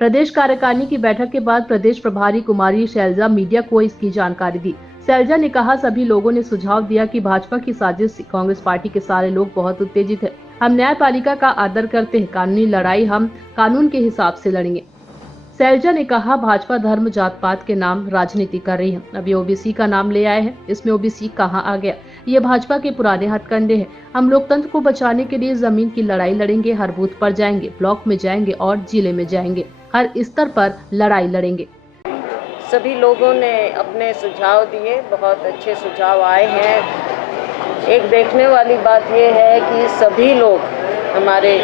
प्रदेश कार्यकारिणी की बैठक के बाद प्रदेश प्रभारी कुमारी शैलजा मीडिया को इसकी जानकारी दी। शैलजा ने कहा, सभी लोगों ने सुझाव दिया कि भाजपा की साजिश से कांग्रेस पार्टी के सारे लोग बहुत उत्तेजित हैं। हम न्यायपालिका का आदर करते हैं, कानूनी लड़ाई हम कानून के हिसाब से लड़ेंगे। शैलजा ने कहा, भाजपा धर्म जात पात के नाम राजनीति कर रही है। अभी ओबीसी का नाम ले आए हैं, इसमें ओबीसी कहाँ आ गया? ये भाजपा के पुराने हथकंडे हैं। हम लोकतंत्र को बचाने के लिए जमीन की लड़ाई लड़ेंगे, हर बूथ पर जाएंगे, ब्लॉक में जाएंगे और जिले में जाएंगे, हर स्तर पर लड़ाई लड़ेंगे। सभी लोगों ने अपने सुझाव दिए, बहुत अच्छे सुझाव आए हैं। एक देखने वाली बात यह है कि सभी लोग हमारे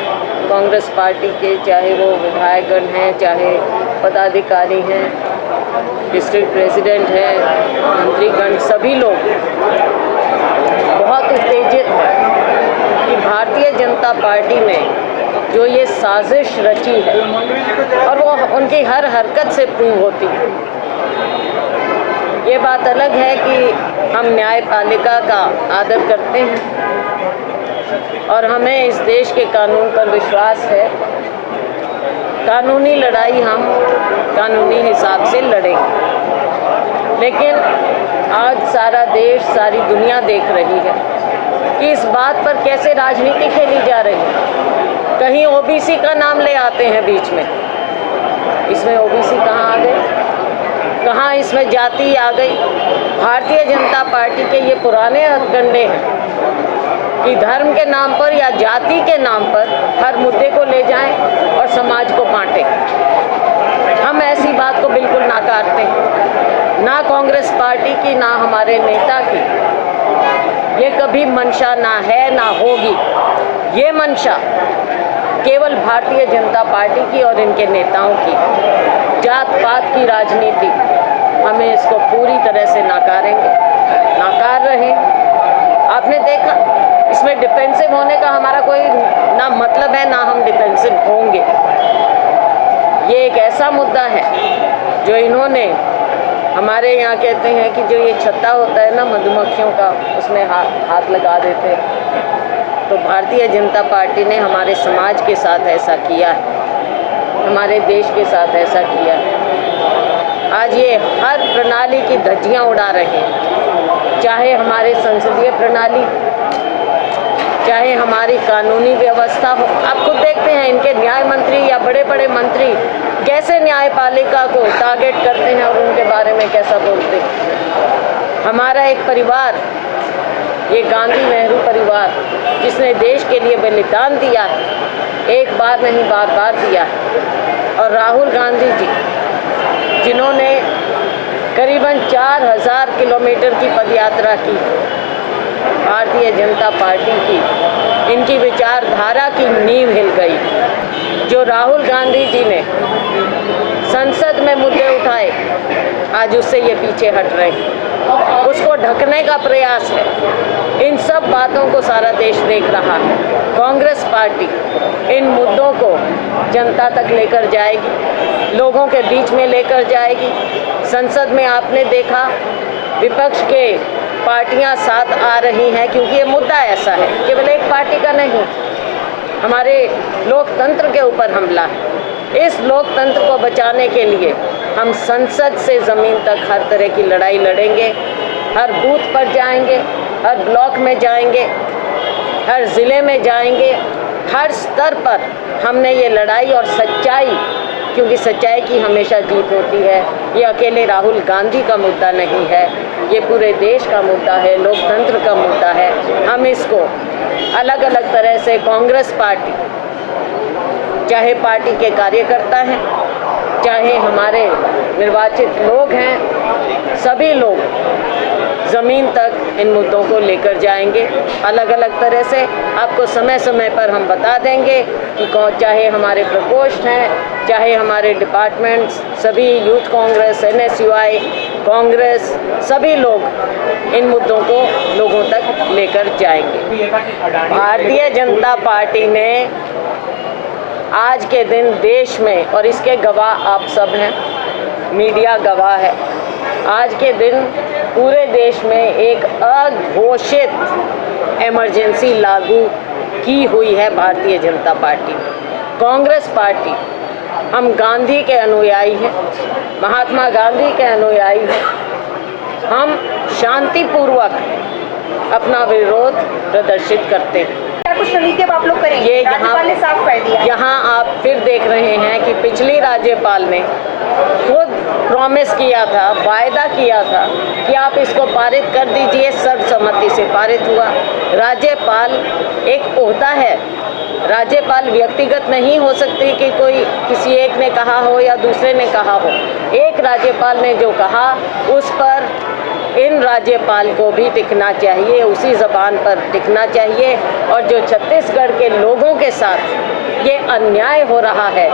कांग्रेस पार्टी के, चाहे वो विधायकगण हैं, चाहे पदाधिकारी हैं, डिस्ट्रिक्ट प्रेसिडेंट हैं, मंत्रीगण, सभी लोग बहुत उत्तेजित हैं कि भारतीय जनता पार्टी ने जो ये साजिश रची है और वो उनकी हर हरकत से प्रूव होती है। ये बात अलग है कि हम न्यायपालिका का आदर करते हैं और हमें इस देश के कानून पर विश्वास है। कानूनी लड़ाई हम कानूनी हिसाब से लड़ेंगे, लेकिन आज सारा देश, सारी दुनिया देख रही है कि इस बात पर कैसे राजनीति खेली जा रही है। कहीं ओबीसी का नाम ले आते हैं बीच में, इसमें ओबीसी कहाँ आ गए, कहाँ इसमें जाति आ गई। भारतीय जनता पार्टी के ये पुराने हथकंडे हैं कि धर्म के नाम पर या जाति के नाम पर हर मुद्दे को ले जाएं और समाज को बांटें। हम ऐसी बात को बिल्कुल नाकारते हैं, ना कांग्रेस पार्टी की, ना हमारे नेता की। ये कभी मंशा ना है ना होगी। ये मंशा केवल भारतीय जनता पार्टी की और इनके नेताओं की। जात पात की राजनीति, हमें इसको पूरी तरह से नाकारेंगे, नाकार रहे। आपने देखा, इसमें डिफेंसिव होने का हमारा कोई ना मतलब है, ना हम डिफेंसिव होंगे। ये एक ऐसा मुद्दा है जो इन्होंने, हमारे यहाँ कहते हैं कि जो ये छत्ता होता है ना मधुमक्खियों का, उसमें हाथ लगा देते हैं। तो भारतीय जनता पार्टी ने हमारे समाज के साथ ऐसा किया है, हमारे देश के साथ ऐसा किया है। आज ये हर प्रणाली की धज्जियां उड़ा रहे हैं, चाहे हमारे संसदीय प्रणाली, चाहे हमारी कानूनी व्यवस्था हो। आप खुद देखते हैं इनके न्याय मंत्री या बड़े बड़े मंत्री कैसे न्यायपालिका को टारगेट करते हैं और उनके बारे में कैसा बोलते हैं। हमारा एक परिवार, ये गांधी नेहरू परिवार, जिसने देश के लिए बलिदान दिया है, एक बार नहीं बार बार दिया है। और राहुल गांधी जी, जिन्होंने करीबन 4000 किलोमीटर की पदयात्रा की, भारतीय जनता पार्टी की, इनकी विचारधारा की नींव हिल गई। जो राहुल गांधी जी ने संसद में मुद्दे उठाए, आज उससे ये पीछे हट रहे हैं, उसको ढकने का प्रयास है। इन सब बातों को सारा देश देख रहा है। कांग्रेस पार्टी इन मुद्दों को जनता तक लेकर जाएगी, लोगों के बीच में लेकर जाएगी। संसद में आपने देखा विपक्ष के पार्टियां साथ आ रही हैं, क्योंकि ये मुद्दा ऐसा है, केवल एक पार्टी का नहीं, हमारे लोकतंत्र के ऊपर हमला है। इस लोकतंत्र को बचाने के लिए हम संसद से ज़मीन तक हर तरह की लड़ाई लड़ेंगे, हर बूथ पर जाएंगे, हर ब्लॉक में जाएंगे, हर ज़िले में जाएंगे, हर स्तर पर हमने ये लड़ाई और सच्चाई, क्योंकि सच्चाई की हमेशा जीत होती है। ये अकेले राहुल गांधी का मुद्दा नहीं है, ये पूरे देश का मुद्दा है, लोकतंत्र का मुद्दा है। हम इसको अलग अलग तरह से, कांग्रेस पार्टी, चाहे पार्टी के कार्यकर्ता हैं, चाहे हमारे निर्वाचित लोग हैं, सभी लोग ज़मीन तक इन मुद्दों को लेकर जाएंगे अलग अलग तरह से। आपको समय समय पर हम बता देंगे कि चाहे हमारे प्रकोष्ठ हैं, चाहे हमारे डिपार्टमेंट्स, सभी यूथ कांग्रेस, NSUI कांग्रेस, सभी लोग इन मुद्दों को लोगों तक लेकर जाएंगे। भारतीय जनता पार्टी ने आज के दिन देश में, और इसके गवाह आप सब हैं, मीडिया गवाह है, आज के दिन पूरे देश में एक अघोषित इमरजेंसी लागू की हुई है भारतीय जनता पार्टी। कांग्रेस पार्टी हम गांधी के अनुयायी हैं, महात्मा गांधी के अनुयायी हैं। हम शांतिपूर्वक अपना विरोध प्रदर्शित करते हैं। कुछ रणनीति अब आप लोग करेंगे? ये राज्यपाल ने साफ कर दिया। यहाँ आप फिर देख रहे हैं कि पिछली राज्यपाल ने खुद प्रॉमिस किया था, वायदा किया था कि आप इसको पारित कर दीजिए, सर्वसम्मति से पारित हुआ। राज्यपाल एक ओहदा है, राज्यपाल व्यक्तिगत नहीं हो सकती कि कोई किसी एक ने कहा हो या दूसरे ने कहा हो। एक राज्यपाल ने जो कहा उस पर इन राज्यपाल को भी टिकना चाहिए, उसी ज़बान पर टिकना चाहिए। और जो छत्तीसगढ़ के लोगों के साथ ये अन्याय हो रहा है,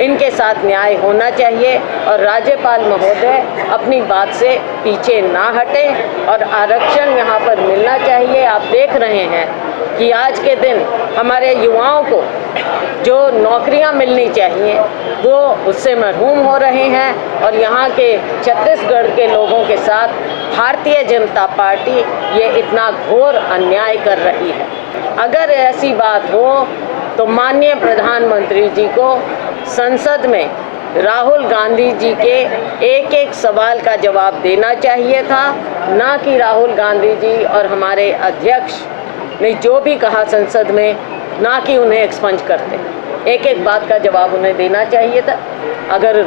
इनके साथ न्याय होना चाहिए और राज्यपाल महोदय अपनी बात से पीछे ना हटें और आरक्षण यहाँ पर मिलना चाहिए। आप देख रहे हैं कि आज के दिन हमारे युवाओं को जो नौकरियां मिलनी चाहिए वो उससे महरूम हो रहे हैं और यहाँ के छत्तीसगढ़ के लोगों के साथ भारतीय जनता पार्टी ये इतना घोर अन्याय कर रही है। अगर ऐसी बात हो तो माननीय प्रधानमंत्री जी को संसद में राहुल गांधी जी के एक एक सवाल का जवाब देना चाहिए था, ना कि राहुल गांधी जी और हमारे अध्यक्ष ने जो भी कहा संसद में, ना कि उन्हें एक्सपंज करते। एक एक बात का जवाब उन्हें देना चाहिए था। अगर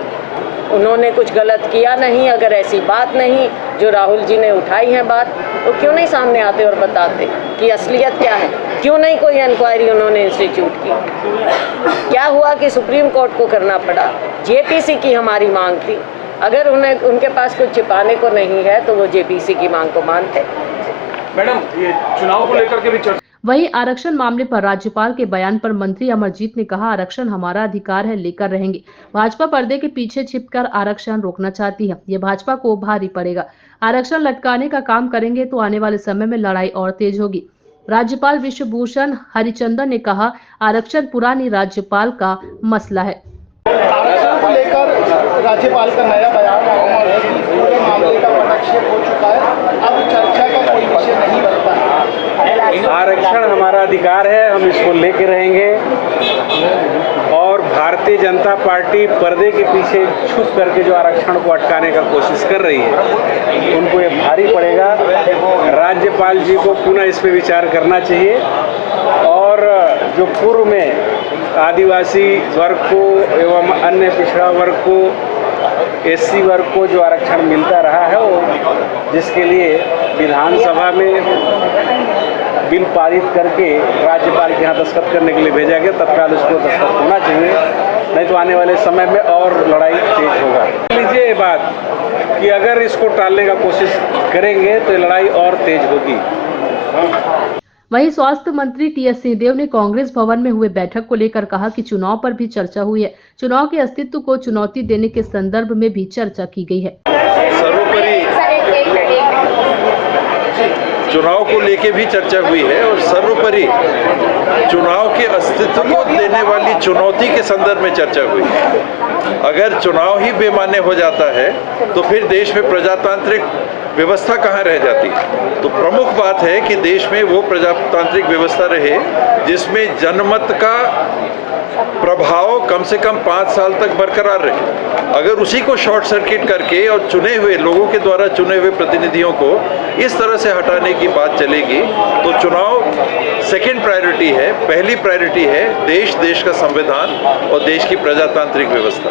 उन्होंने कुछ गलत किया नहीं, अगर ऐसी बात नहीं जो राहुल जी ने उठाई है बात, तो क्यों नहीं सामने आते और बताते कि असलियत क्या है? क्यों नहीं कोई इंक्वायरी उन्होंने इंस्टीट्यूट की? क्या हुआ कि सुप्रीम कोर्ट को करना पड़ा? जेपीसी की हमारी मांग थी। अगर उनके पास कुछ छिपाने को नहीं है तो वो जेपीसी की मांग को मानते। मैडम, ये चुनाव को लेकर के भी चर्चा। वहीं आरक्षण मामले पर राज्यपाल के बयान पर मंत्री अमरजीत ने कहा, आरक्षण हमारा अधिकार है, लेकर रहेंगे। भाजपा पर्दे के पीछे छिपकर आरक्षण रोकना चाहती है, ये भाजपा को भारी पड़ेगा। आरक्षण लटकाने का काम करेंगे तो आने वाले समय में लड़ाई और तेज होगी। राज्यपाल विश्वभूषण हरिचंदन ने कहा, आरक्षण पुरानी राज्यपाल का मसला है। आरक्षण को लेकर राज्यपाल का नया बयान आया है कि पूरे मामले का पटक्षेप हो चुका है, अब चर्चा का कोई विषय नहीं बनता है। आरक्षण हमारा अधिकार है, हम इसको लेके रहेंगे और भारतीय जनता पार्टी पर्दे के पीछे छुप करके जो आरक्षण को अटकाने का कोशिश कर रही है उनको ये भारी पड़ेगा। राज्यपाल जी को पुनः इस पर विचार करना चाहिए और जो पूर्व में आदिवासी वर्ग को एवं अन्य पिछड़ा वर्ग को, एससी वर्ग को जो आरक्षण मिलता रहा है वो जिसके लिए विधानसभा में बिल पारित करके राज्यपाल के यहाँ दस्तखत करने के लिए भेजा गया, तत्काल उसको दस्तखत होना चाहिए, नहीं तो आने वाले समय में और लड़ाई तेज होगा। लीजिए ये बात कि अगर इसको टालने का कोशिश करेंगे तो लड़ाई और तेज होगी। वहीं स्वास्थ्य मंत्री टीएस सिंहदेव ने कांग्रेस भवन में हुए बैठक को लेकर कहा कि चुनाव पर भी चर्चा हुई है, चुनाव के अस्तित्व को चुनौती देने के संदर्भ में भी चर्चा की गई है। सर्वोपरि चुनाव को लेके भी चर्चा हुई है और सर्वोपरि चुनाव के अस्तित्व को देने वाली चुनौती के संदर्भ में चर्चा हुई है। अगर चुनाव ही बेमान्य हो जाता है तो फिर देश में प्रजातांत्रिक व्यवस्था कहाँ रह जाती है? तो प्रमुख बात है कि देश में वो प्रजातांत्रिक व्यवस्था रहे जिसमें जनमत का प्रभाव कम से कम 5 साल तक बरकरार रहे। अगर उसी को शॉर्ट सर्किट करके और चुने हुए लोगों के द्वारा चुने हुए प्रतिनिधियों को इस तरह से हटाने की बात चलेगी तो चुनाव सेकंड प्रायोरिटी है। पहली प्रायोरिटी है देश का संविधान और देश की प्रजातांत्रिक व्यवस्था।